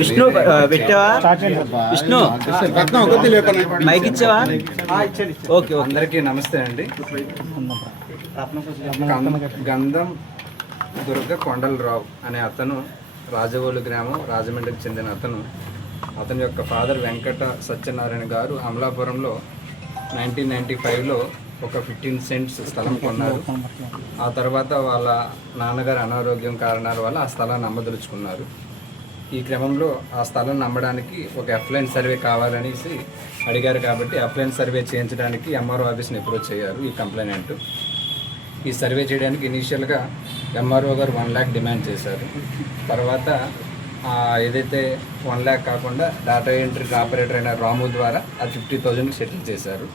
విష్ణు పెట్టావా విష్ణు మైక్ ఇచ్చావా ఓకే అందరికీ నమస్తే అండి గంధం దుర్గ కొండలరావు అనే అతను రాజవోలు గ్రామం రాజమండ్రికి చెందిన అతను అతని యొక్క ఫాదర్ వెంకట సత్యనారాయణ గారు అమలాపురంలో నైన్టీన్ నైంటీ ఫైవ్లో ఒక ఫిఫ్టీన్ సెంట్స్ స్థలం కొన్నారు ఆ తర్వాత వాళ్ళ నాన్నగారు అనారోగ్యం కారణాల వల్ల ఆ స్థలాన్ని అమ్మదలుచుకున్నారు ఈ క్రమంలో ఆ స్థలం నమ్మడానికి ఒక ఎఫ్లైన్ సర్వే కావాలనేసి అడిగారు కాబట్టి ఎఫ్లైన్ సర్వే చేయించడానికి ఎంఆర్ఓ ఆఫీస్ని అప్రోచ్ అయ్యారు ఈ కంప్లైనెంట్ ఈ సర్వే చేయడానికి ఇనీషియల్గా ఎంఆర్ఓ గారు వన్ ల్యాక్ డిమాండ్ చేశారు తర్వాత ఏదైతే వన్ ల్యాక్ కాకుండా డాటా ఎంట్రీ ఆపరేటర్ అయిన రాము ద్వారా ఆ ఫిఫ్టీ థౌజండ్కి సెటిల్ చేశారు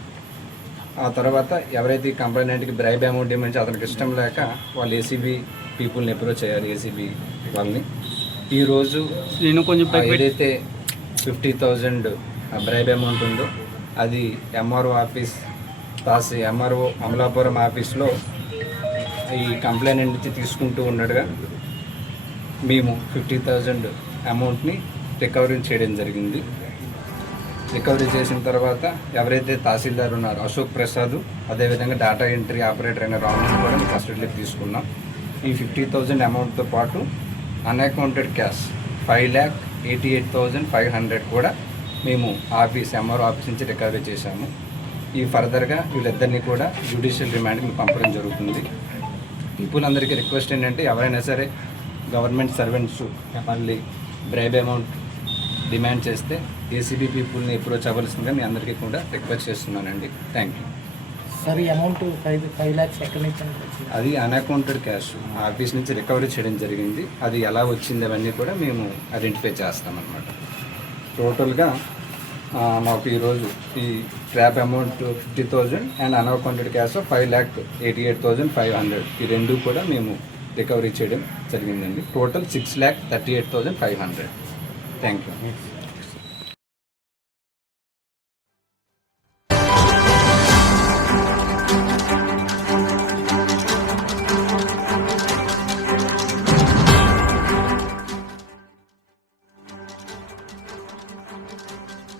ఆ తర్వాత ఎవరైతే ఈ కంప్లైనెంట్కి బ్రైబ్ అమౌంట్ ఇవ్వమని అతనికి ఇష్టం లేక వాళ్ళు ఏసీబీ పీపుల్ని అప్రోచ్ అయ్యారు ఏసీబీ వాళ్ళని ఈరోజు నేను కొంచెం ఏదైతే ఫిఫ్టీ థౌజండ్ బ్రైబ్ అమౌంట్ ఉందో అది ఎంఆర్ఓ ఆఫీస్ తాస్ ఎంఆర్ఓ అమలాపురం ఆఫీస్లో ఈ కంప్లైంట్ నుంచి తీసుకుంటూ ఉండగా మేము ఫిఫ్టీ థౌజండ్ అమౌంట్ని రికవరీ చేయడం జరిగింది రికవరీ చేసిన తర్వాత ఎవరైతే తహసీల్దార్ ఉన్నారో అశోక్ ప్రసాద్ అదేవిధంగా డేటా ఎంట్రీ ఆపరేటర్ అయిన రామ్ కూడా ఫస్ట్ తీసుకున్నాం ఈ ఫిఫ్టీ థౌజండ్ అమౌంట్తో పాటు unaccounted cash five lakh eighty eight thousand five hundred కూడా మేము ఆఫీస్ ఎంఆర్ఓ ఆఫీస్ నుంచి రికవరీ చేశాము ఈ ఫర్దర్గా వీళ్ళిద్దరినీ కూడా జ్యుడిషియల్ రిమాండ్కి పంపడం జరుగుతుంది పీపుల్ అందరికీ రిక్వెస్ట్ ఏంటంటే ఎవరైనా సరే గవర్నమెంట్ సర్వెంట్స్ మళ్ళీ బ్రైబ్ అమౌంట్ డిమాండ్ చేస్తే ఏసీబీ పీపుల్ని ఎప్పుడో చవలసిందని మీ అందరికీ కూడా రిక్వెస్ట్ చేస్తున్నానండి thank you amount five five lakhs నుంచి అది అన్అకౌంటెడ్ క్యాష్ ఆఫీస్ నుంచి రికవరీ చేయడం జరిగింది అది ఎలా వచ్చింది అవన్నీ కూడా మేము ఐడెంటిఫై చేస్తాం అనమాట టోటల్గా మాకు ఈరోజు ఈ trap amount fifty thousand and unaccounted cash five lakh eighty eight thousand five hundred ఈ రెండు కూడా మేము రికవరీ చేయడం జరిగిందండి total six lakh thirty eight thousand five hundred thank you